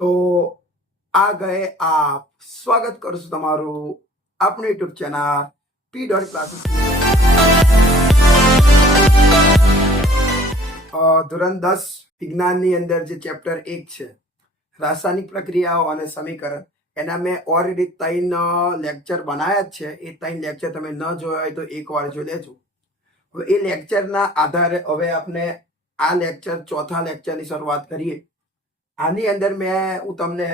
તો આ ગए આપ સ્વાગત કરું છું તમારું આપણી યુટ્યુબ ચેનલ પી ડોટ ક્લાસીસ ધોરણ 10 વિજ્ઞાનની અંદર જે ચેપ્ટર 1 છે રાસાયણિક પ્રક્રિયાઓ અને સમીકરણ એના મેં ઓલરેડી 3 લેક્ચર બનાવ્યા જ છે. એ 3 લેક્ચર તમે ન જોયા હોય તો એકવાર જોઈ લેજો. હવે એ લેક્ચરના આધારે હવે આપણે આ લેક્ચર ચોથા લેક્ચરની શરૂઆત કરીએ. આની અંદર હું તમને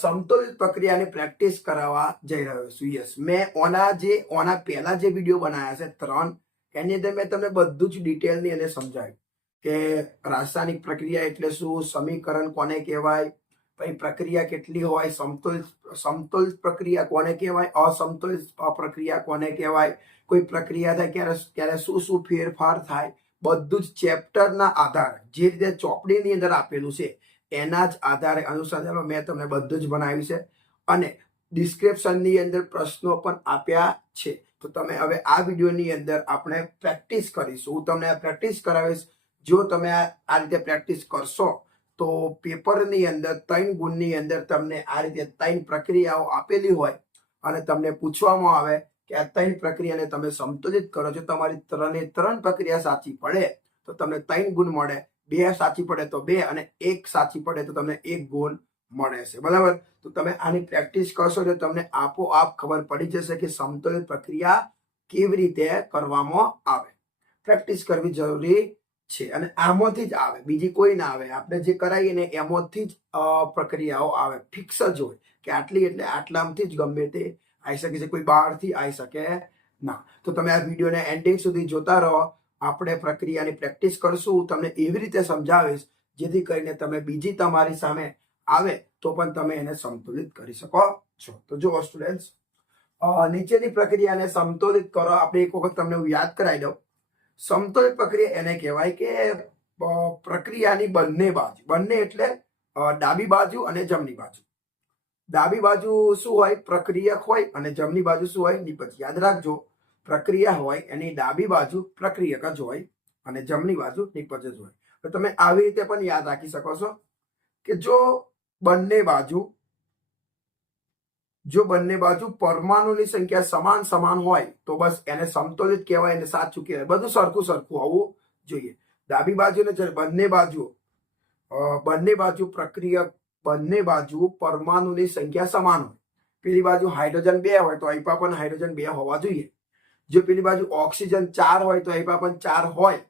સમતોલિત પ્રક્રિયાની પ્રેક્ટિસ કરાવવા જઈ રહ્યો છું. યસ, મેં ઓના પહેલા જે વિડીયો બનાવ્યા છે 3, એની અંદર મેં તમને બધું જ ડિટેલની એને સમજાવ્યું કે રાસાયણિક પ્રક્રિયા એટલે શું, સમીકરણ કોને કહેવાય, પછી પ્રક્રિયા કેટલી હોય, સમતોલિત પ્રક્રિયા કોને કહેવાય, અસમતોલિત પ્રક્રિયા કોને કહેવાય, કોઈ પ્રક્રિયા થાય ક્યારે શું શું ફેરફાર થાય, બધું જ ચેપ્ટરના આધારે જે રીતે ચોપડીની અંદર આપેલું છે એના જ આધારે અનુસંધાનમાં મેં તમને બધું જ બનાવ્યું છે અને ડિસ્ક્રિપ્શનની અંદર પ્રશ્નો પણ આપ્યા છે. તો તમે હવે આ વિડીયોની અંદર આપણે પ્રેક્ટિસ કરીશું. હું તમને આ પ્રેક્ટિસ કરાવીશ. જો તમે આ રીતે પ્રેક્ટિસ કરશો તો પેપરની અંદર 3 ગુણની અંદર તમને આ રીતે 3 પ્રક્રિયાઓ આપેલી હોય અને તમને પૂછવામાં આવે કે આ 3 પ્રક્રિયાને તમે સમતુલિત કરો છો, તમારી 3 પ્રક્રિયા સાચી પડે તો તમને 3 ગુણ મળે, 2 સાચી પડે તો 2 અને 1 સાચી પડે તો તમને 1 ગુણ મળે છે. બરાબર? તો તમે આની પ્રેક્ટિસ કરશો એટલે તમને આપોઆપ ખબર પડી જશે કે સમતુલિત પ્રક્રિયા કેવી રીતે કરવામાં આવે. પ્રેક્ટિસ કરવી જરૂરી છે અને આમાંથી જ આવે, બીજી કોઈ ના આવે. આપણે જે કરાવીએ ને એમાંથી જ પ્રક્રિયાઓ આવે. ફિક્સ જ હોય કે આટલી એટલે આટલામાંથી જ ગમે તે આવી શકે છે, કોઈ બહારથી આવી શકે ના. તો તમે આ વિડીયોને એન્ડિંગ સુધી જોતા રહો. આપણે પ્રક્રિયાની પ્રેક્ટિસ કરશું. હું તમને એવી રીતે સમજાવીશ જેથી કરીને તમે બીજી તમારી સામે આવે તો પણ તમે એને સમતુલિત કરી શકો છો. તો જુઓ સ્ટુડન્ટ્સ, નીચેની પ્રક્રિયાને સમતુલિત કરો. આપણે એક વખત તમને હું યાદ કરાવી દઉં. સમતુલિત પ્રક્રિયા એને કહેવાય કે પ્રક્રિયાની બંને એટલે ડાબી બાજુ અને જમણી બાજુ. ડાબી બાજુ શું હોય? પ્રક્રિયક હોય અને જમણી બાજુ શું હોય? નિપજ. યાદ રાખજો, પ્રક્રિયા હોય એની ડાબી બાજુ પ્રક્રિયક જ હોય અને જમણી બાજુ નિપજ જ હોય. તો તમે આવી રીતે પણ યાદ રાખી શકો છો કે જો બંને બાજુ પરમાણુની સંખ્યા સમાન હોય તો બસ એને સમતુલિત કહેવાય, એને સાચું કહેવાય. બધું સરખું હોવું જોઈએ. ડાબી બાજુ ને બંને બાજુ પરમાણુની સંખ્યા સમાન હોય. પેલી બાજુ હાઇડ્રોજન 2 હોય તો અહીં પણ હાઇડ્રોજન 2 હોવા જોઈએ. જો પેલી બાજુ ઓક્સિજન 4 હોય તો અહીં પણ 4 હોય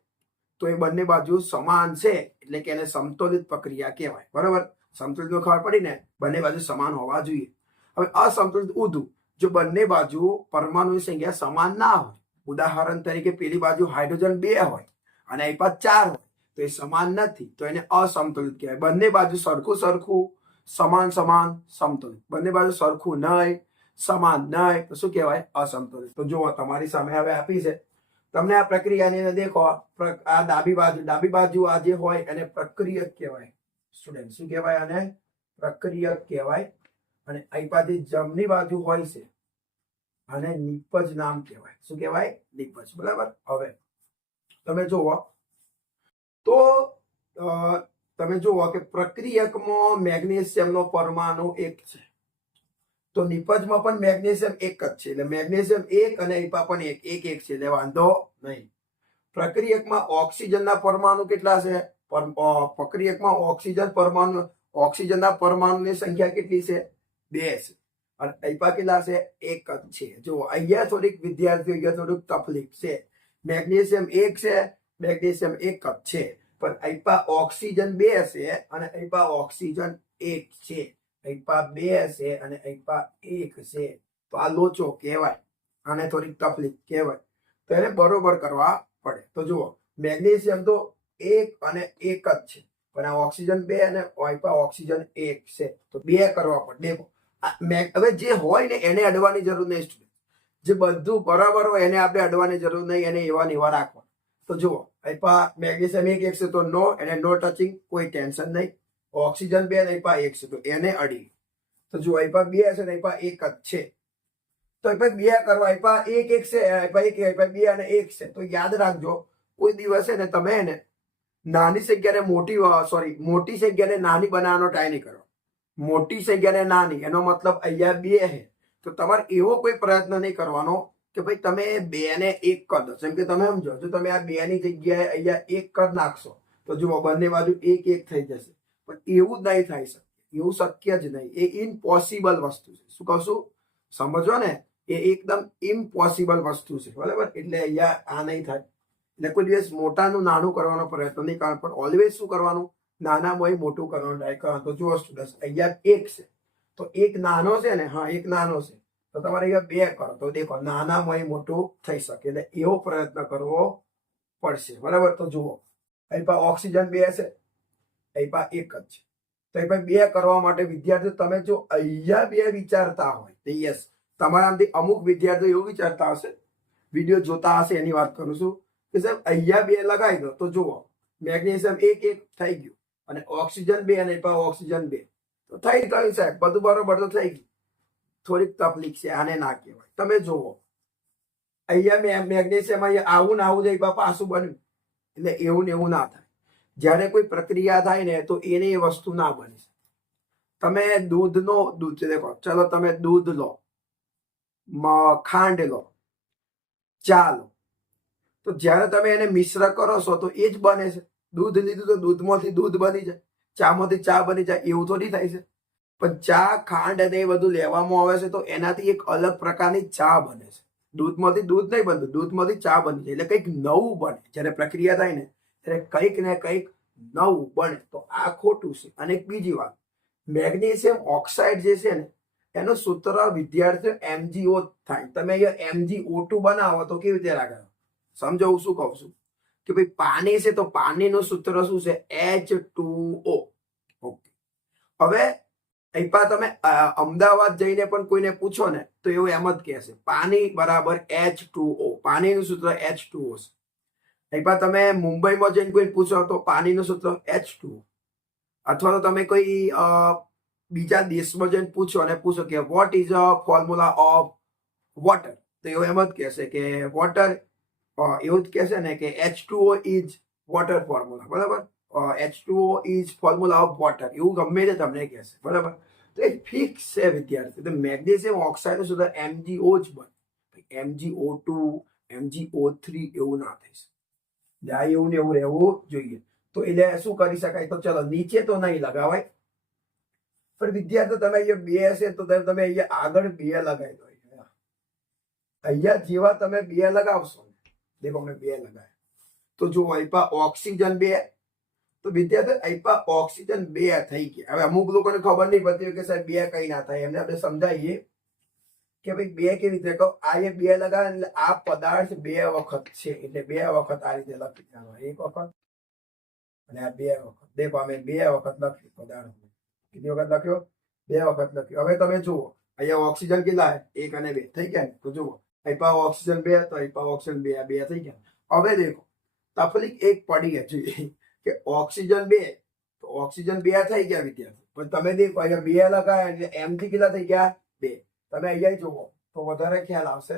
તો એ બંને બાજુ સમાન છે એટલે કે એને સમતુલિત પ્રક્રિયા કહેવાય. બરાબર? સમતુલિત ખબર પડી ને, બંને બાજુ સમાન હોવા જોઈએ. હવે અસમતુલિત ઊંધું, જો બંને બાજુ પરમાણુની સંખ્યા સમાન ના હોય, ઉદાહરણ તરીકે પેલી બાજુ હાઇડ્રોજન 2 હોય અને અહીં 4 હોય તો એ સમાન નથી, તો એને અસમતુલિત કહેવાય. બંને બાજુ સરખું, સમાન સમતુલિત. બંને બાજુ સરખું નહીં, સમાન નહીં તો શું કહેવાય? અસમતુલિત. તો જુઓ તમારી સામે હવે આપી છે. તમને આ પ્રક્રિયાની અંદર દેખો, આ ડાબી બાજુ આ જે હોય એને પ્રક્રિયક કહેવાય. સ્ટુડન્ટ શું કહેવાય? આને પ્રક્રિયક કહેવાય. અને અહીં પાછી જમણી બાજુ હોય છે અને નિપજ નામ કહેવાય. શું કહેવાય? નિપજ. બરાબર? હવે તમે જુઓ કે પ્રક્રિયકમાં મેગ્નેશિયમનો પરમાણુ 1 છે તો નિપજમાં પણ મેગ્નેશિયમ 1 જ છે. એટલે મેગ્નેશિયમ 1 અને અહીં પણ 1 છે એટલે વાંધો નહીં. પ્રક્રિયકમાં ઓક્સિજનના પરમાણુ કેટલા છે? પ્રક્રિયકમાં ઓક્સિજનના પરમાણુની સંખ્યા કેટલી છે? 2 છે. અને અહીં કેટલા છે? 1 જ છે. જુઓ અહીંયા થોડીક વિદ્યાર્થીઓ તકલીફ છે. મેગ્નેશિયમ 1 છે, મેગ્નેશિયમ 1 જ છે, પણ અહીં ઓક્સિજન 2 છે અને અહીં ઓક્સિજન 1 છે. અહીં 2 છે અને અહીં 1 છે. તો આ લોચો કહેવાય, આને થોડીક તકલીફ કહેવાય. તો એને બરોબર કરવા પડે. તો જુઓ, મેગ્નેશિયમ તો 1 અને 1 જ છે, પણ આ ઓક્સિજન 2 અને ઓક્સિજન 1 છે તો 2 કરવા પડે. હવે જે હોય ને એને અડવાની જરૂર નહીં. જે બધું બરાબર હોય એને આપણે અડવાની જરૂર નહીં, એને એવા રાખવા. તો જુઓ, મેગ્નેશિયમ 1 છે તો નો ટચિંગ, કોઈ ટેન્શન નહીં. ઓક્સિજન 2 અને 1 છે તો એને અડી. તો જુઓ, 2 છે ને 1 જ છે તો 2 કરવા. 1 છે, 2 અને 1 છે. તો યાદ રાખજો, કોઈ દિવસે ને તમે એને નાની સંખ્યાને મોટી સંખ્યાને નાની બનાવવાનો ટ્રાય નહીં કરો. મોટી સંખ્યાને નાની, એનો મતલબ અહીંયા 2 છે તો તમારે એવો કોઈ પ્રયત્ન નહીં કરવાનો કે ભાઈ તમે 2 ને 1 કરી દો. જેમ કે તમે સમજો, જો તમે આ 2 ની જગ્યાએ અહીંયા 1 કરી નાખશો તો જુઓ બંને બાજુ 1 1 થઈ જશે. પણ એવું જ નહીં થઈ શકે, એવું શક્ય જ નહીં. એ ઇમ્પોસિબલ વસ્તુ છે. શું કહું છું? સમજો ને, એ એકદમ ઇમ્પોસિબલ વસ્તુ છે. બરાબર? એટલે અહીંયા આ નહીં થાય. એટલે કોઈ દિવસ મોટાનું નાનું કરવાનો પ્રયત્ન નહીં કરવાનો, પણ ઓલવેઝ શું કરવાનું? નાનામાં મોટું કરવાનું ટ્રાય કરવાનું. તો જુઓ સ્ટુડન્ટ્સ, અહીંયા 1 છે તો 1 નાનો છે ને, હા 1 નાનો છે તો તમારે અહીંયા 2 કરો તો દેખો નાનામાં મોટું થઈ શકે. એટલે એવો પ્રયત્ન કરવો પડશે. બરાબર? તો જુઓ અહીં ઓક્સિજન 2 છે, અહીં 1 જ છે. તો અહીં 2 કરવા માટે વિદ્યાર્થીઓ તમે જો અહીંયા 2 વિચારતા હોય તો યસ, તમારામાંથી અમુક વિદ્યાર્થીઓ એવું વિચારતા હશે, વિડીયો જોતા હશે, એની વાત કરું છું કે સાહેબ અહીંયા 2 લગાવી દો તો જુઓ મેગ્નેશિયમ 1 1 થઈ ગયું અને ઓક્સિજન 2 અને ઓક્સિજન 2 તો થઈ ગયું સાહેબ, બધું બરોબર તો થઈ ગયું. થોડીક તકલીફ છે, આને ના કહેવાય. તમે જુઓ અહીંયા મેગ્નેશિયમ અહીંયા આવું ને આવું જાય પાછું બન્યું. એટલે એવું ને એવું ના થાય. જ્યારે કોઈ પ્રક્રિયા થાય ને તો એને એ વસ્તુ ના બની શકે. તમે દૂધ દેખો, ચલો તમે દૂધ લો, ખાંડ લો, ચા લો, તો જ્યારે તમે એને મિશ્ર કરો છો તો એ જ બને છે. દૂધ લીધું તો દૂધમાંથી દૂધ બની જાય, ચામાંથી ચા બની જાય, એવું થોડી થાય છે. પણ ચા, ખાંડ અને એ બધું લેવામાં આવે છે તો એનાથી એક અલગ પ્રકારની ચા બને છે. દૂધમાંથી દૂધ નહીં બનતું, દૂધમાંથી ચા બની જાય. એટલે કંઈક નવું બને. જ્યારે પ્રક્રિયા થાય ને ત્યારે કંઈક ને કંઈક નવું બને. તો આ ખોટું છે. અને એક બીજી વાત, મેગ્નેશિયમ ઓક્સાઇડ જે છે ને એનું સૂત્ર વિદ્યાર્થીઓ MgO થાય. તમે અહીંયા MgO2 બનાવો તો કેવી રીતે લાગે? સમજો હું શું કહું છું કે ભાઈ પાણી છે તો પાણીનું સૂત્ર શું છે? H2O. ઓકે, હવે અહીં તમે અમદાવાદ જઈને પણ કોઈને પૂછો ને તો એવું એમ જ કહેશે પાણી બરાબર H2O. પાણીનું સૂત્ર H2O છે. અહીં તમે મુંબઈમાં જઈને કોઈ પૂછો તો પાણીનું સૂત્ર H2O. અથવા તો તમે કોઈ બીજા દેશમાં જઈને પૂછો અને પૂછો કે what is a formula of water, તો એવું એમ જ કહેશે કે વોટર, એવું જ કહેશે ને કે H2O ઇઝ વોટર ફોર્મ્યુલા. બરાબર? H2O is formula of water, એવું ગમે તે તમને કહેશે. બરાબર? તો એ ફિક્સ છે વિદ્યાર્થી. તો મેગ્નેશિયમ ઓક્સાઇડ સુધા MgO જ બને. MgO2, MgO3 એવું ના થઈ શકે. એવું ને એવું રહેવું જોઈએ. તો એટલે શું કરી શકાય? તો ચલો નીચે તો નહીં લગાવાય, પણ વિદ્યાર્થીઓ તમે અહીંયા 2 હશે તો તમે અહીંયા આગળ 2 લગાવી દો. અહીંયા જેવા તમે 2 લગાવશો, દેખો મેં 2 લગાવ્યા તો જો અહીં ઓક્સિજન 2, તો વિદ્યાર્થી અહીં ઓક્સિજન 2 થઈ ગયા. હવે અમુક લોકોને ખબર નહીં પડતી કે સાહેબ 2 કઈ ના થાય. એમને આપણે સમજાવીએ કે ભાઈ 2 કેવી રીતે કહો. આ 2 લગાવે એટલે આ પદાર્થ 2 વખત છે, એટલે 2 વખત આ રીતે લખી દેવાનો. 1 વખત અને આ 2 વખત. દેખો અમે 2 વખત લખ્યું પદાર્થ. કેટલી વખત લખ્યો? 2 વખત લખ્યો. હવે તમે જુઓ અહીંયા ઓક્સિજન કેટલા? 1 અને 2 થઈ ગયા ને. તો જુઓ અહીં ઓક્સિજન 2 તો અહીં ઓક્સિજન 2 2 થઈ ગયા. હવે દેખો તકલીફ એક પડી ગઈ કે ઓક્સિજન 2 તો ઓક્સિજન 2 થઈ ગયા વિદ્યાર્થી. પણ તમે દેખો અહીંયા 2 લગાવ્યા એટલે M થી કેટલા થઈ ગયા? 2. તમે અહીંયા જુઓ તો વધારે ખ્યાલ આવશે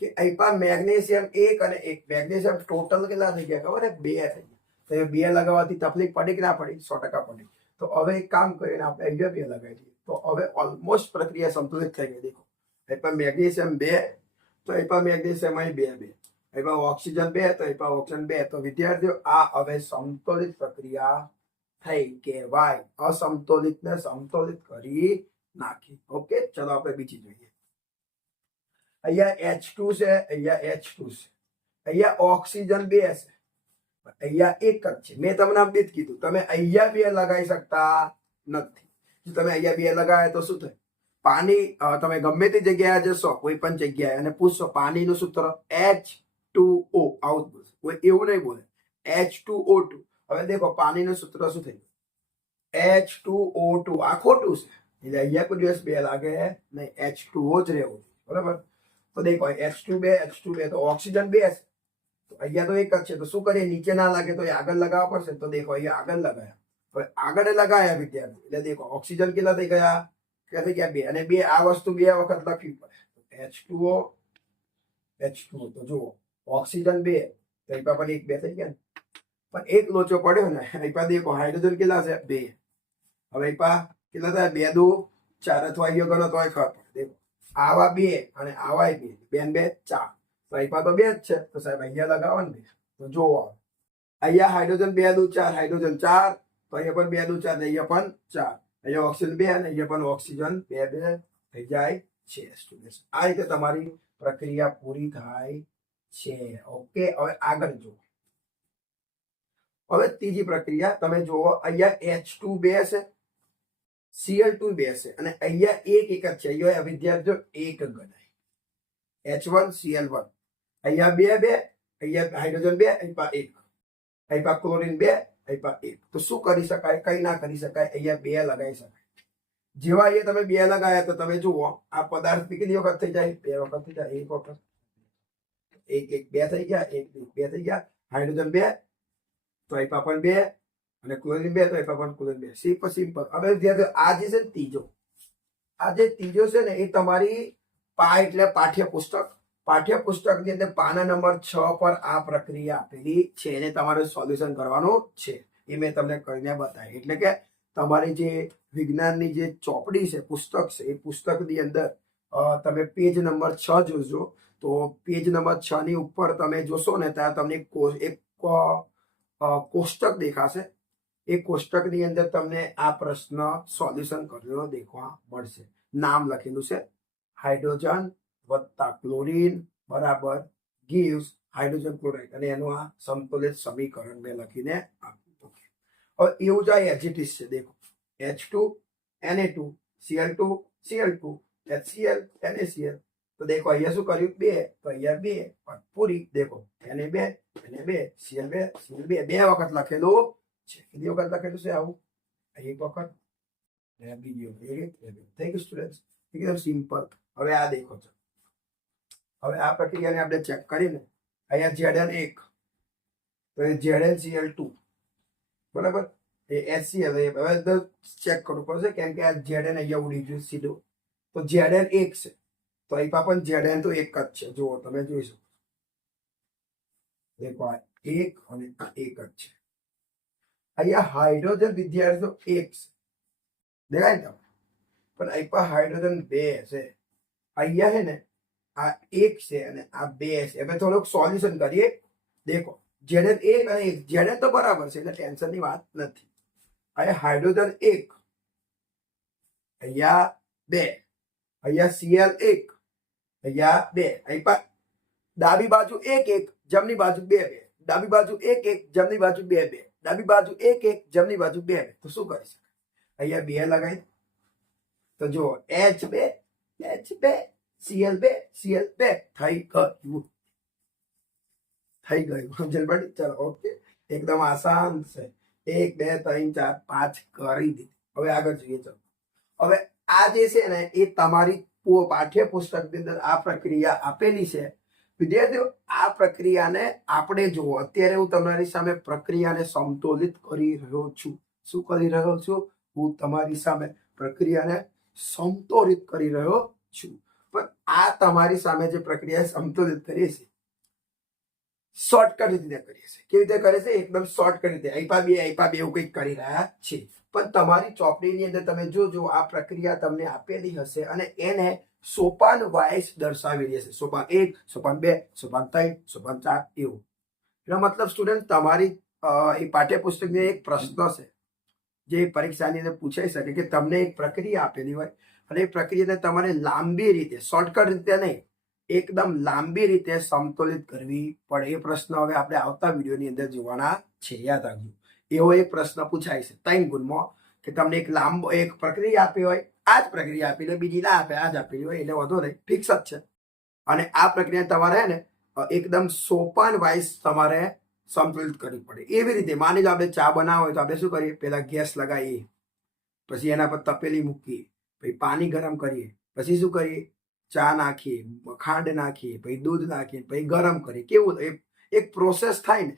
કે અહીં મેગ્નેશિયમ 1 અને 1, મેગ્નેશિયમ ટોટલ કેટલા થઈ ગયા ખબર? 2 થઈ ગયા. તો એ 2 લગાવવાથી તકલીફ પડી કે ના પડી? 100% પડી. તો હવે એક કામ કરીને આપણે અહીંયા 2 લગાવી દઈએ તો હવે ઓલમોસ્ટ પ્રક્રિયા સંતુલિત થઈ ગઈ. દેખો અહીં મેગ્નેશિયમ 2 તો અહીં મેગ્નેશિયમ અહીં 2 2, અહીં ઓક્સિજન 2 તો અહીં ઓક્સિજન 2. તો વિદ્યાર્થીઓ આ હવે સમતોલિત પ્રક્રિયા થઈ કહેવાય. અસમતોલિત ને સમતોલિત કરી નાખી. ઓકે, ચલો આપણે બીજી જોઈએ. અહીંયા H2 છે, અહીંયા H2 છે, અહીંયા ઓક્સિજન 2 છે, અહીંયા 1 જ છે. મેં તમને આમ જ કીધું તમે અહીંયા 2 લગાવી શકતા નથી. જો તમે અહીંયા 2 લગાવે તો શું થાય? પાણી તમે ગમે તે જગ્યાએ જશો, કોઈ પણ જગ્યાએ અને પૂછશો પાણીનું સૂત્ર H2O, આવું જ બોલશે. કોઈ એવું નહીં બોલે H2O2. હવે દેખો પાણીનું સૂત્ર શું થયું? H2O2. આ ખોટું છે. એટલે અહીંયા કોઈ દિવસ 2 લાગે નહીં, H2O જ રહેવું. બરાબર? તો દેખો H2 2 તો ઓક્સિજન 2 છે તો અહીંયા તો 1 જ છે. તો શું કરીએ? નીચે ના લાગે તો આગળ લગાવવા પડશે. તો દેખો અહીંયા આગળ લગાયા. હવે આગળ લગાયા વિદ્યાર્થી. એટલે દેખો ઓક્સિજન કેટલા થઈ ગયા? થઈ ગયા 2 અને 2. આ વસ્તુ 2 વખત લખવી પડે. H2O H2O. તો જુઓ ઓક્સિજન 2 તો અહીં પણ 1 2 થઈ ગયા ને. પણ એક લોચો પડ્યો ને અહીં દેખો હાઇડ્રોજન કેટલા છે 2. હવે અહીં કેટલા થાય 2 2 4 અથવા અહીંયા ગણો તો ખબર પડે. દેખો આવા 2 અને આવા 2 બેન 2 4 તો અહીં તો 2 જ છે તો સાહેબ અહીંયા લગાવો ને. તો જોવો અહીંયા હાઇડ્રોજન 2 2 4 હાઇડ્રોજન 4 તો અહીંયા પણ 2 2 4 અહીંયા પણ 4 અહીંયા ઓક્સિજન 2 અને અહીંયા પણ ઓક્સિજન 2 2 થઈ જાય છે સ્ટુડન્ટ્સ. આ રીતે તમારી પ્રક્રિયા પૂરી થાય છે. ઓકે હવે આગળ જુઓ. હવે ત્રીજી પ્રક્રિયા તમે જુઓ અહીંયા H2 2 છે Cl2 2 છે અને અહીંયા એક જ છે. અહીંયા વિદ્યાર્થીઓ એક ગણાય H1 Cl1 અહીંયા 2 2 અહીંયા હાઇડ્રોજન 2 અહીંયા 1 અહીંયા ક્લોરીન 2 અહીંયા 1. તો શું કરી શકાય? કઈ ના કરી શકાય. અહીંયા 2 લગાવી શકાય. જેવા અહીંયા તમે 2 લગાયા તો તમે જુઓ આ પદાર્થ કેટલી વખત થઈ જાય? 2 વખત થઈ જાય. 1 વખત 1 1 2 થઈ ગયા 1 2 થઈ ગયા. હાઇડ્રોજન 2 તો અહીંયા પણ 2 અને ક્લોરીન 2 તો અહીંયા પણ ક્લોરીન 2. સિમ્પલ. હવે વિદ્યાર્થીઓ આ જે છે ત્રીજો, આ જે ત્રીજો છે ને એ તમારી એટલે પાઠ્યપુસ્તકની અંદર પાના નંબર 6 પર આ પ્રક્રિયા આપેલી છે. એને તમારે સોલ્યુશન કરવાનું છે. એ મેં તમને કરીને બતાવી. એટલે કે તમારી જે વિજ્ઞાનની જે ચોપડી છે, પુસ્તક છે, એ પુસ્તકની અંદર તમે પેજ નંબર 6 જોજો. તો પેજ નંબર 6 ની ઉપર તમે જોશો ને ત્યાં તમને એક કોષ્ટક દેખાશે. એ કોષ્ટકની અંદર તમને આ પ્રશ્ન સોલ્યુશન કરેલો દેખવા મળશે. નામ લખેલું છે હાઇડ્રોજન વત્તા ક્લોરીન બરાબર gives હાઇડ્રોજન ક્લોરાઇડ અને એનું આ સંતુલિત સમીકરણ મેં લખીને આપ્યું. હવે એવું જ આ એજીટીસ છે. દેખો H2 Na2 Cl2 Cl2 HCl NaCl. તો દેખો અહીંયા શું કર્યું 2 તો અહીંયા 2 પૂરી. દેખો Na2 Na2 Cl2 Cl2 2 વખત લખેલું છે. કેટલી વખત લખેલું છે આવું? એક વખત બીજી વખત. Thank you students. એકદમ સિમ્પલ. હવે આ દેખો છો. હવે આ પ્રક્રિયાને આપણે ચેક કરીને અહીંયા Zn1 તો એ ZnCl2 બરાબર એ HCl. હવે ચેક કરવું પડશે કેમ કે આ Zn અહીંયા ઉડી ગયું સીધું. તો Zn1 છે તો અહીંયા પણ Zn તો એક જ છે. જુઓ તમે જોઈ શકો. દેખો આ 1 અને આ 1 જ છે. અહીંયા હાઇડ્રોજન વિદ્યાર્થીઓ 1 છે દેખાય ને તમે. પણ અહીંયા હાઇડ્રોજન 2 છે. અહીંયા છે ને આ 1 છે અને આ 2 છે. હવે થોડુંક સોલ્યુશન કરીએ. દેખો Zn1 અને 1 Zn તો બરાબર છે એટલે ટેન્શનની વાત નથી. અહીંયા હાઇડ્રોજન 1 અહીંયા 2 અહીંયા Cl1 અહીંયા 2 અહીંયા ડાબી બાજુ 1 1 જમણી બાજુ 2 2 ડાબી બાજુ 1 1 જમણી બાજુ 2 2 ડાબી બાજુ 1 1 જમણી બાજુ 2 2. તો શું કરી શકાય? અહીંયા 2 લગાવી તો જો H2 H2 Cl2 Cl2 થઈ ગયું. સમજણ પડી? ચાલો ઓકે એકદમ આસાન છે. 1 2 3 4 5 કરી દીધી. હવે આગળ જોઈએ. ચાલો હવે આ જે છે ને એ તમારી પાઠ્યપુસ્તકની અંદર આ પ્રક્રિયા આપેલી છે. વિદ્યાર્થીઓ આ પ્રક્રિયાને આપણે જુઓ. અત્યારે હું તમારી સામે પ્રક્રિયાને સમતોલિત કરી રહ્યો છું. શું કરી રહ્યો છું? હું તમારી સામે પ્રક્રિયાને સમતોલિત કરી રહ્યો છું. પણ આ તમારી સામે જે પ્રક્રિયા સમતોલિત કરીએ છીએ શોર્ટકટ રીતે કરીએ છીએ. કેવી રીતે કરે છે? એકદમ શોર્ટકટ રીતે. આઈપા બે એવું કંઈક કરી રહ્યા છે. પણ તમારી ચોપડીની અંદર તમે જોજો આ પ્રક્રિયા તમને આપેલી હશે અને એને સોપાન વાઇઝ દર્શાવેલી હશે. સોપાન 1 સોપાન 2 સોપાન 3 સોપાન 4 એવું. એનો મતલબ સ્ટુડન્ટ તમારી એ પાઠ્યપુસ્તકની એક પ્રશ્ન છે જે પરીક્ષાની અંદર પૂછાઈ શકે કે તમને એક પ્રક્રિયા આપેલી હોય અને એ પ્રક્રિયાને તમારે લાંબી રીતે શોર્ટકટ રીતે નહીં એકદમ લાંબી રીતે સમતોલિત કરવી પડે. એ પ્રશ્ન હવે આપણે આવતા વિડીયોની અંદર જોવાના છે. યાદ રાખજો. એવો એક પ્રશ્ન પૂછાય છે 3 ગુણમાં કે તમને એક લાંબો એક પ્રક્રિયા આપી હોય, આ જ પ્રક્રિયા આપી હોય, બીજી ના આપે, આ જ આપેલી હોય એટલે વધુ નહીં, ફિક્સ જ છે. અને આ પ્રક્રિયા તમારે ને એકદમ સોપાન વાઇઝ તમારે સંતુલિત કરવી પડે. એવી રીતે માની લો આપણે ચા બનાવો હોય તો આપણે શું કરીએ? પહેલા ગેસ લગાવીએ, પછી એના પર તપેલી મૂકીએ, પછી પાણી ગરમ કરીએ, પછી શું કરીએ? ચા નાખીએ, ખાંડ નાખીએ, પછી દૂધ નાખીએ, પછી ગરમ કરીએ. કેવું એક પ્રોસેસ થાય ને.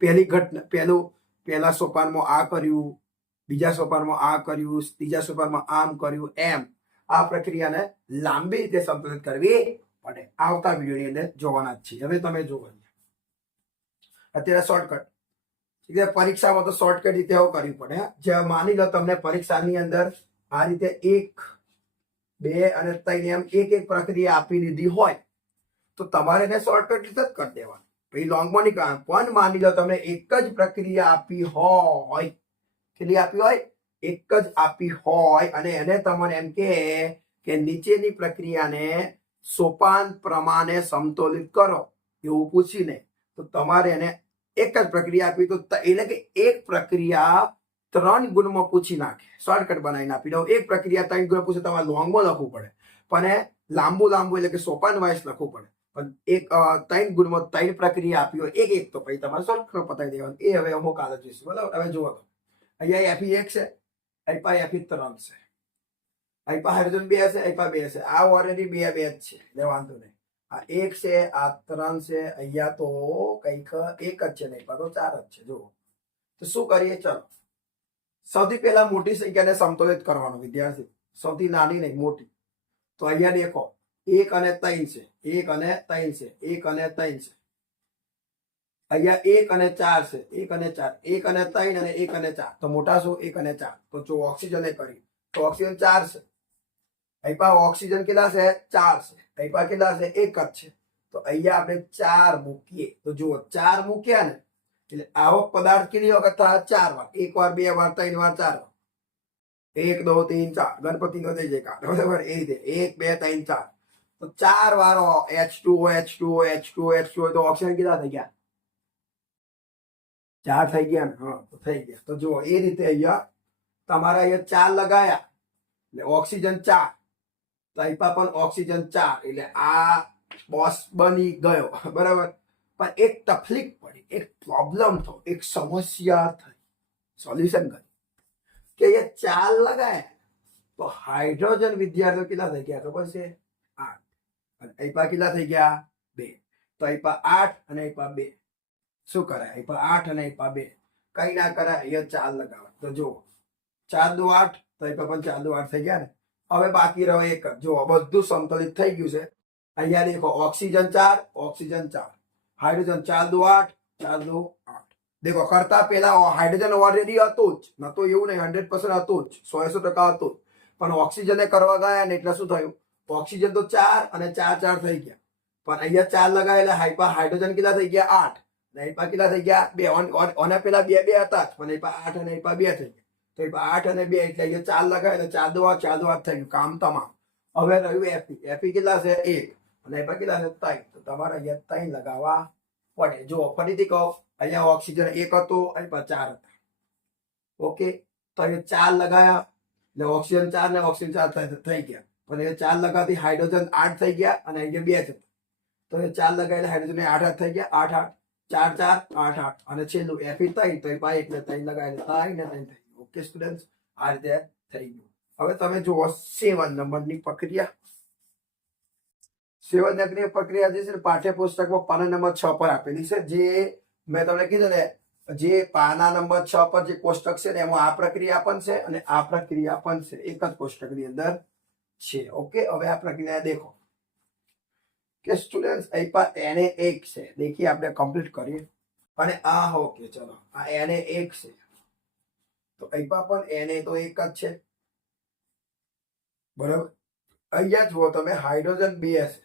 પહેલી ઘટના પહેલા સોપાનમાં આ કર્યું, બીજા સોપાનમાં આ કર્યું, ત્રીજા સોપાનમાં આમ કર્યું, એમ આ પ્રક્રિયાને લાંબી રીતે સંતુલિત કરવી પડે. આવતા વિડીયોની અંદર જોવાના જ છે. હવે તમે જોવો અત્યારે એટલે પરીક્ષામાં તો શોર્ટકટ રીતે એવું કરવી પડે. જે માની લો તમને પરીક્ષાની અંદર આ રીતે 1, 2 અને 3 એમ એક પ્રક્રિયા આપી દીધી હોય તો તમારે એને શોર્ટકટ રીતે જ કરી દેવાનું. પછી લોંગમાં નહીં કરવાનું. પણ માની લો તમને એક જ પ્રક્રિયા આપી હોય, કેટલી આપી હોય? એક જ આપી હોય અને એને તમને એમ કે નીચેની પ્રક્રિયાને સોપાન પ્રમાણે સમતોલિત કરો એવું પૂછીને, તો તમારે એને એક જ પ્રક્રિયા આપી, તો એટલે કે એક પ્રક્રિયા 3 ગુણમાં પૂછી નાખે, શોર્ટકટ બનાવીને આપી દો. એક પ્રક્રિયા 3 ગુણ પૂછે, તમારે લોંગમાં લખવું પડે, પણ લાંબુ એટલે કે સોપાન વાઇઝ લખવું પડે. પણ એક 3 ગુણમાં 3 પ્રક્રિયા આપી હોય એક તો પછી તમારે શોર્ટકટ પતાવી દેવાનું. એ હવે અમુક કાલે જોઈશું. બરાબર? હવે જુઓ તો અહીંયા એફી 1 છે, અહીં એફી 3 છે, અહીં હાઇડ્રોજન 2 છે, અહીં 2 છે. આ ઓલરેડી 2 જ છે, એટલે વાંધો નહીં. આ 1 છે, આ 3 છે, અહીંયા તો કંઈક 1 જ છે, નહીં તો 4 જ છે. જુઓ તો શું કરીએ? ચલો, સૌથી પહેલા મોટી સંખ્યાને સમતોલિત કરવાનો વિદ્યાર્થી, સૌથી નાની નહીં મોટી. તો અહીંયા દેખો 1 અને 3 છે, 1 અને 3 છે, 1 અને 3 છે. અહીંયા 1 અને 4 છે, 1 અને 4, 1 અને 3 અને 1 અને 4. તો મોટા શું? 1 અને 4. તો જો ઓક્સિજન કરી તો ઓક્સિજન 4 છે. અહીં ઓક્સિજન કેટલા છે? 4 છે. અહીં કેટલા છે? 1 જ છે. તો અહીંયા આપણે 4 મૂકીએ. તો જુઓ 4 મૂક્યા ને એટલે આવો પદાર્થ કેટલી વખત થાય? 4 વાર. 1 વાર, 2 વાર, 3 વાર, 4 વાર. 1, 2, 3, 4. ગણપતિ નો થઈ જાય. બરાબર? એ રીતે 1, 2, 3, 4. તો 4 વારો H2O, H2O, H2O, H2O. તો ઓક્સિજન કેટલા થઈ ગયા? 4 થઈ ગયા ને? હા, તો થઈ ગયા. તો જુઓ એ રીતે અહીંયા તમારા અહીંયા 4 લગાયા એટલે ઓક્સિજન 4. તો અહીં પણ ઓક્સિજન 4 એટલે આ બોસ બની ગયો. બરાબર? પણ એક તકલીફ પડી, એક પ્રોબ્લેમ થયો, એક સમસ્યા થઈ. સોલ્યુશન કરી કે એ 4 લગાયા તો હાઇડ્રોજન વિદ્યાર્થીઓ કેટલા થઈ ગયા ખબર છે? 8. અને અહીં કેટલા થઈ ગયા? 2. તો અહીં 8 અને અહીં 2. શું કરાય? અહીં 8 અને અહીં 2. કઈ ના કરાય, અહીંયા 4 લગાવે. તો જુઓ 4 દુ 8, તો અહીં પણ 4 દુ 8 થઈ ગયા ને. હવે બાકી રહ્યો એક જ. જુઓ બધું સંતુલિત થઈ ગયું છે. અહીંયા દેખો ઓક્સિજન 4, ઓક્સિજન 4, હાઇડ્રોજન 4 દુ 8, 4 દુ 8. દેખો કરતા પહેલા હાઇડ્રોજન ઓલરેડી હતું જ, ન તો એવું નહીં 100% હતું જ, 100% હતું જ. પણ ઓક્સિજને કરવા ગયા ને એટલે શું થયું? ઓક્સિજન તો 4 અને 4, 4 થઈ ગયા. પણ અહીંયા 4 લગાવ્યા એટલે હાઇડ્રોજન કેટલા થઈ ગયા? 8. અહીં કેટલા થઈ ગયા? 2. ઓને પેલા 2 હતા જ, પણ અહીં 8 અને અહીં 2 થઈ ગયા. તો 8 અને 2 એટલે અહીંયા 4 લગાવે એટલે 4 દુ 8, 4 દુ 8 થઈ ગયું. કામ તમામ. હવે રહ્યું એફી. એફી કેટલા છે? 1. અને અહીં કેટલા છે? 3. તો તમારે અહીંયા 3 લગાવવા પડે. જો ફરીથી કહો, અહીંયા ઓક્સિજન 1 હતો, અહીં 4 હતા. ઓકે, તો અહીંયા 4 લગાયા એટલે ઓક્સિજન 4 ને ઓક્સિજન 4 થઈ ગયા. પણ એ 4 લગાવતી હાઇડ્રોજન 8 થઈ ગયા અને અહીંયા 2 છે. તો એ 4 લગાવેલા હાઇડ્રોજન 8 થઈ ગયા. 8, 8, 4, 4, 8, 8. અને છેલ્લું એફી 3. તો એ એટલે 3 લગાવેલા 3 ને 3 થઈ ગયું. ઓકે સ્ટુડન્ટ, આ રીતે થઈ ગયું. હવે તમે જુઓ 7 નંબરની પ્રક્રિયા. 7 નંબરની પ્રક્રિયા જે છે ને પાઠ્યપુસ્તકમાં પાના નંબર 6 પર આપેલી છે. જે મેં તમને કીધું ને, જે પાના નંબર 6 પર જે કોષ્ટક છે ને એમાં આ પ્રક્રિયા પણ છે અને આ પ્રક્રિયા પણ છે. એક જ કોષ્ટકની અંદર છે. ઓકે, હવે આ પ્રક્રિયા દેખો કે સ્ટુડન્ટ અહીં પર Na1 છે. દેખીએ આપણે કમ્પ્લીટ કરીએ. અને આ ઓકે, ચલો આ Na1 છે. તો અહીં પણ Na તો 1 જ છે. બરાબર? અહીંયા જુઓ તમે હાઇડ્રોજન 2 છે.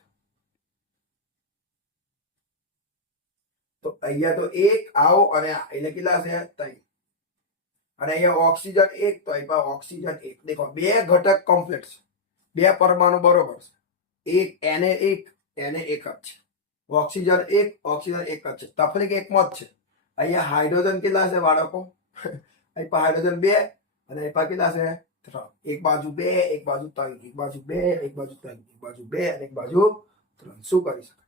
તો અહીંયા તો 1 આવો અને એટલે કેટલા છે? 3. અને અહીંયા ઓક્સિજન 1, તો અહીં ઓક્સિજન 1. દેખો 2 ઘટક કમ્પ્લીટ છે, 2 પરમાણુ બરોબર છે. એક Na1 જ છે. ઓક્સિજન 1, ઓક્સિજન 1 જ છે. તફલીક એકમાં જ છે. અહીંયા હાઇડ્રોજન કેટલા છે બાળકો? અહીં હાઇડ્રોજન 2 અને અહીં કેટલા છે? 3. એક બાજુ 2, એક બાજુ 3, એક બાજુ 2, એક બાજુ 3, એક બાજુ 2 અને એક બાજુ 3. શું કરી શકાય?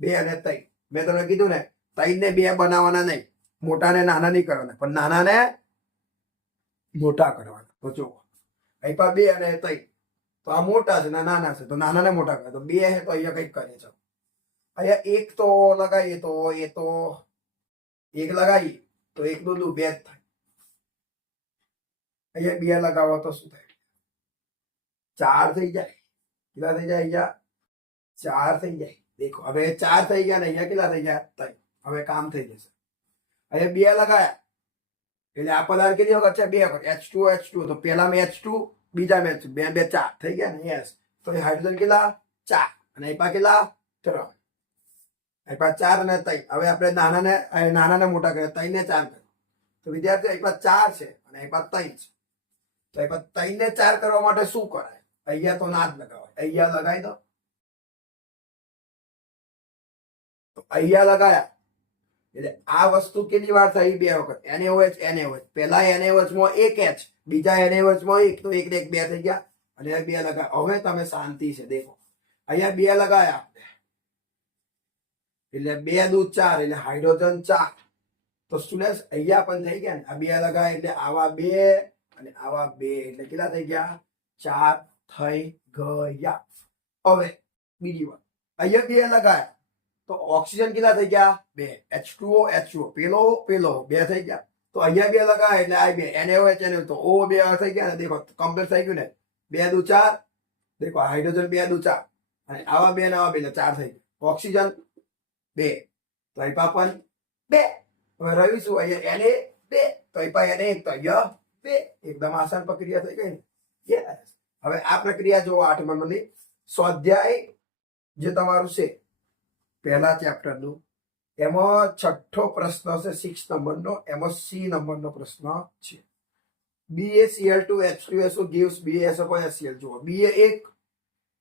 2 અને 3. મેં તમને કીધું ને 3 ને 2 બનાવવાના નહીં, મોટાને નાના નહીં કરવાના, પણ નાનાને મોટા કરવાના. તો જુઓ અહીં 2 અને 3. તો આ મોટા છે, નાના છે, તો નાનાને મોટા કરે. તો 2 છે તો અહીંયા કંઈક કરીએ. ચાલો અહીંયા 1 તો લગાવીએ તો એ તો 1 લગાવીએ તો 1 દુ 2 જ થાય. અહીંયા 2 લગાવો તો શું થાય? 4 થઈ જાય. કેટલા થઈ જાય? અહીંયા 4 થઈ જાય. દેખો હવે 4 થઈ ગયા ને અહીંયા કેટલા થઈ ગયા? 3. હવે કામ થઈ જશે. અહીંયા 2 લગાયા એટલે આ પદાર્થ કેટલી વખત છે? 2 વખત. H2O. તો પહેલામાં H2, બીજામાં H2. 2 2 4 થઈ ગયા ને? યસ. તો એ હાઇડ્રોજન કેટલા? 4. અને આપ્યા કેટલા? 3. આપ્યા 4 અને 3. હવે આપણે નાનાને મોટા કરીએ. 3 ને 4 કરીએ. તો વિદ્યાર્થીઓ આપ્યા 4 છે અને આપ્યા 3 છે. તો આપ્યા 3 ને 4 કરવા માટે શું કરાય? અહીંયા તો ના જ લગાવાય. અહીંયા લગાવી દો. તો અહીંયા લગાયા એટલે આ વસ્તુ કેટલી વાર થઈ? 2 વખત. NaOH. પેલા NaOH માં 1 H, બીજા NaOH માં 1. તો 1 ને 1 2 થઈ ગયા અને 2 લગાયા. હવે તમે શાંતિ છે દેખો. અહીંયા 2 લગાયા એટલે 2 દૂ 4 એટલે હાઇડ્રોજન 4. તો સ્ટુડન્ટ્સ અહીંયા પણ થઈ ગયા ને? આ 2 લગાય એટલે આવા 2 અને આવા 2 એટલે કેટલા થઈ ગયા? 4 થઈ ગયા. હવે બીજી વાત, અહીંયા 2 લગાયા તો ઓક્સિજન કેટલા થઈ ગયા? 2. H2O. પેલો 2 થઈ ગયા. તો અહીંયા 2 લગાય એટલે આ 2 NaOH તો O 2 થઈ ગયા ને? દેખો કમ્પ્લીટ થઈ ગયું ને? 2 દૂ 4. દેખો હાઇડ્રોજન 2 દૂ 4 અને આવા 2 ને આવા 2 એટલે 4 થઈ ગયા. ઓક્સિજન 2 તો આપ્યા પણ 2. હવે રહ્યું શું? અહીંયા Na 2 તો આપ્યા Na 1 તો અહીંયા 2. એકદમ આસાન પ્રક્રિયા થઈ ગઈ ને? યસ. હવે આ પ્રક્રિયા જો 8 નંબરની સ્વાધ્યાય જે તમારું છે પહેલા ચેપ્ટરનું, એમાં 6થો પ્રશ્ન છે 6 નંબરનો. એમાં C નંબરનો પ્રશ્ન છે. BaCl2H2SO gives BaSO4HCl. જુઓ Ba1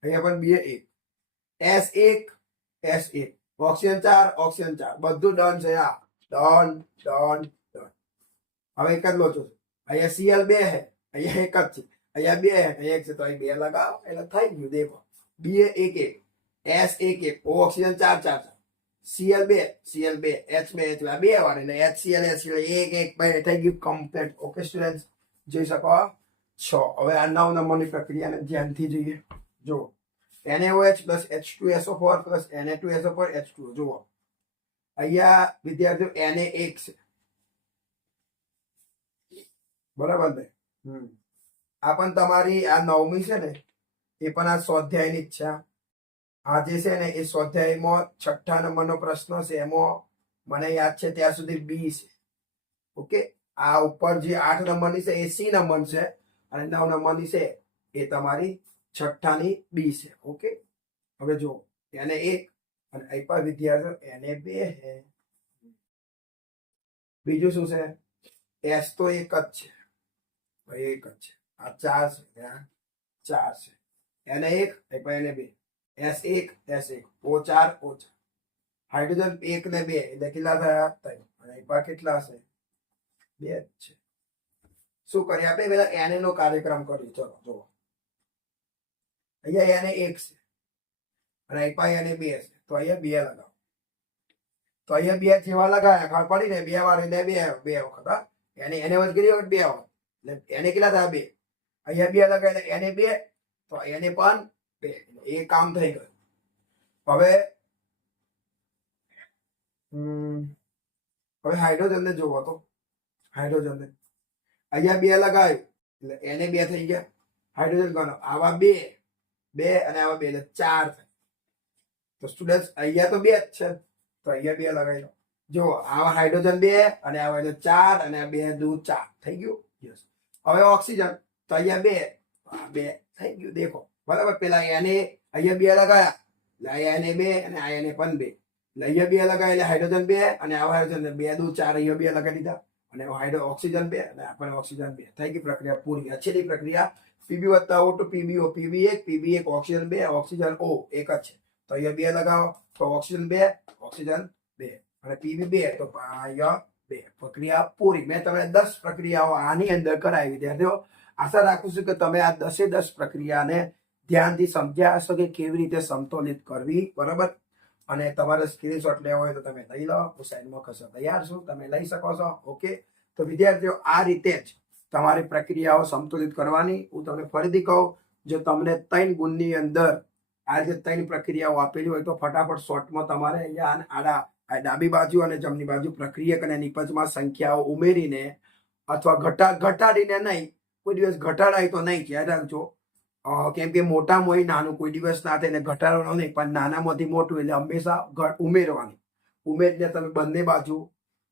અહીંયા પણ Ba1, S1 ઓક્સિજન 4 બધું ડન છે. આ ડન. હવે એક જ લોચો છે. અહીંયા Cl2 છે, અહીંયા એક જ છે. અહીંયા 2 અહીંયા 1 છે. તો અહીં 2 લગાવો એટલે થઈ ગયું. દેખો Ba1 S1 O oxygen 4 Cl2 H2 આ 2 વાર એટલે HCl 1 1 થઈ ગયું કમ્પ્લીટ. ઓકે સ્ટુડન્ટ્સ, જોઈ શકો છો. હવે આ 9 નંબરની પ્રક્રિયાને ધ્યાનથી જોઈએ. જુઓ NaOH plus H2SO4 plus Na2SO4 H2O. જુઓ અહીંયા વિદ્યાર્થીઓ Na1 છે, બરાબર ને? આ પણ તમારી આ 9મી છે ને? એ પણ આ સ્વાધ્યાયની જ છે. આ જે છે ને એ સ્વાધ્યાયમાં 6થા નંબરનો પ્રશ્ન છે. એમાં મને યાદ છે ત્યાં સુધી B છે. ઓકે, આ ઉપર જે 8 નંબરની છે એ C નંબર છે અને 9 નંબરની છે એ તમારી 6થાની B છે. ઓકે, હવે જો Na1 અને આપ્યા વિદ્યાર્થીઓ Na2 છે. બીજું શું છે? S તો એક જ છે, ભાઈ એક જ છે. આ 4 છે, ત્યાં 4 છે. Na1 આપ્યા Na2, S1 O4 હાઇડ્રોજન 1 ને 2 એટલે કેટલા થયા? 3. અને આપ્યા કેટલા છે? 2 જ છે. શું કરીએ આપણે? પેલા Na નો કાર્યક્રમ કરીએ. ચલો જુઓ અહીંયા Na1 છે અને આપ્યા Na2 છે. તો અહીંયા 2 લગાવો. તો અહીંયા 2 જેવા લગાયા ખબર પડી ને? 2 વાર એટલે 2 વખત. હા, એને વખત કરી વખત 2 વખત એટલે એને કેટલા થયા? 2. અહીંયા 2 લગાય એટલે Na2 તો એને પણ 2. એ કામ થઈ ગયું. હવે હાઇડ્રોજનને જોવો તો હાઇડ્રોજનને અહીંયા 2 લગાવ્યું એટલે એને 2 થઈ ગયા. હાઇડ્રોજન ગણો આવા 2 અને આવા 2 એટલે 4 થાય. તો સ્ટુડન્ટ્સ અહીંયા તો 2 જ છે તો અહીંયા 2 લગાવી લો. જો આવા હાઇડ્રોજન 2 અને આવા એટલે 4 અને આ 2 દૂ 4 થઈ ગયું. યસ. હવે ઓક્સિજન તો અહીંયા 2 આ 2 થઈ ગયું. દેખો બરાબર. પેલા અહીંયા 2 લગાયા એટલે અહીંયા Na2 અને અહીંયા પણ 2 એટલે અહીંયા 2 લગાય એટલે હાઇડ્રોજન 2 અને આવા હાઇડ્રોજન 2 દૂ 4 અહીંયા 2 લગાવી દીધા અને ઓક્સિજન 2 અને આપણે ઓક્સિજન 2 થઈ ગઈ. પ્રક્રિયા પૂરી. છેલ્લી પ્રક્રિયા Pb વત્તા O2 PbO Pb1 oxygen 2 oxygen O એક જ છે તો અહીંયા 2 લગાવો તો ઓક્સિજન 2 ઓક્સિજન 2 અને Pb2 તો અહીંયા 2. પ્રક્રિયા પૂરી. મેં તમને 10 પ્રક્રિયાઓ આની અંદર કરાવી. વિદ્યાર્થીઓ આશા રાખું છું કે તમે આ 10 પ્રક્રિયાને ધ્યાનથી સમજ્યા હશો કે કેવી રીતે સમતોલિત કરવી. બરાબર. અને તમારે સ્ક્રીનશોટ લેવો હોય તો તમે લઈ લો. હું સાઈડમાં ખસો તૈયાર છું, તમે લઈ શકો છો. ઓકે, તો વિદ્યાર્થીઓ આ રીતે જ તમારી પ્રક્રિયાઓ સમતુલિત કરવાની. હું તમને ફરીથી કહું, જો તમને 3 ગુણની અંદર આ જે 3 પ્રક્રિયાઓ આપેલી હોય તો ફટાફટ શોર્ટમાં તમારે અહીંયા આડા ડાબી બાજુ અને જમણી બાજુ પ્રક્રિયક અને નિપજમાં સંખ્યાઓ ઉમેરીને અથવા ઘટાડીને નહીં, કોઈ દિવસ ઘટાડાય તો નહીં, યાદ રાખજો. કેમ કે મોટામાં હોય નાનું કોઈ દિવસ ના થાય, ઘટાડવાનું નહીં, પણ નાનામાંથી મોટું એટલે હંમેશા ઉમેરવાની. ઉમેરીને તમે બંને બાજુ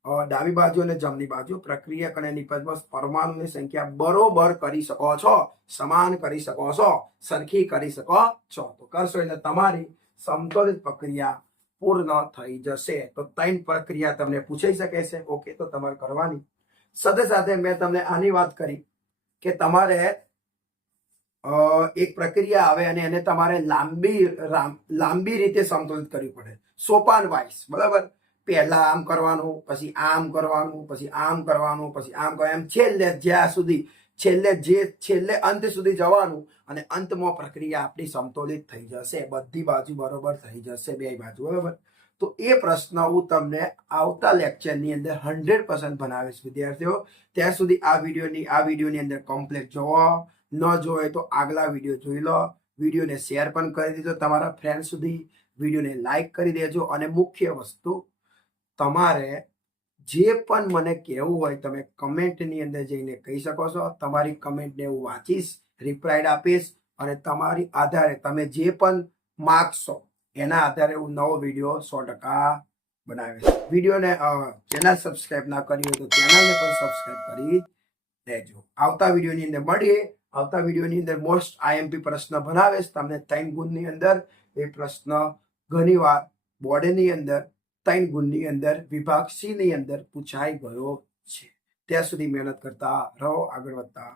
ડાબી બાજુ અને જમણી બાજુ પ્રક્રિયક અને નિપજમાં પરમાણુની સંખ્યા બરોબર કરી શકો છો, સમાન કરી શકો છો, સરખી કરી શકો છો. તો કરશો એટલે તમારી સમતોલિત પ્રક્રિયા પૂર્ણ થઈ જશે. તો 3 પ્રક્રિયા તમને પૂછાઈ શકે છે. ઓકે, તો તમારે કરવાની. સાથે સાથે મેં તમને આની વાત કરી કે તમારે એક પ્રક્રિયા આવે અને એને તમારે લાંબી રીતે સમતોલિત કરવી પડે, સોપાન વાઇઝ. બરાબર, પહેલા આમ કરવાનું, પછી આમ કરવાનું, પછી આમ કરવાનું, પછી આમ કરવાનું, છેલ્લે જ્યાં સુધી છેલ્લે અંત સુધી જવાનું અને અંતમાં પ્રક્રિયા આપણી સમતોલિત થઈ જશે, બધી બાજુ બરોબર થઈ જશે, બે બાજુ. બરોબર, તો એ પ્રશ્ન હું તમને આવતા લેક્ચરની અંદર 100% બનાવીશ વિદ્યાર્થીઓ. ત્યાં સુધી આ વિડીયોની અંદર કમ્પ્લીટ જોવો. ન જોવે તો આગલા વિડીયો જોઈ લો. વિડીયોને શેર પણ કરી દીધો તમારા ફ્રેન્ડ સુધી. વિડીયોને લાઈક કરી દેજો. અને મુખ્ય વસ્તુ, તમારે જે પણ મને કહેવું હોય તમે કમેન્ટની અંદર જઈને કહી શકો છો. તમારી કમેન્ટને હું વાંચીશ, રિપ્લાય આપીશ અને તમારી આધારે તમે જે પણ માગશો એના આધારે હું નવો વિડીયો 100% બનાવીશ. વિડીયોને ચેનલ સબસ્ક્રાઈબ ના કરી હોય તો ચેનલને પણ સબસ્ક્રાઈબ કરી દેજો. આવતા વિડીયોની અંદર મળીએ. આવતા વિડીયોની અંદર મોસ્ટ આઈએમપી પ્રશ્ન બનાવીશ તમને 3 ગુણની અંદર. એ પ્રશ્ન ઘણીવાર બોર્ડની અંદર 3 ગુણની અંદર વિભાગ સી ની અંદર પૂછાઈ ગયો છે. ત્યાં સુધી મહેનત કરતા રહો, આગળ વધતા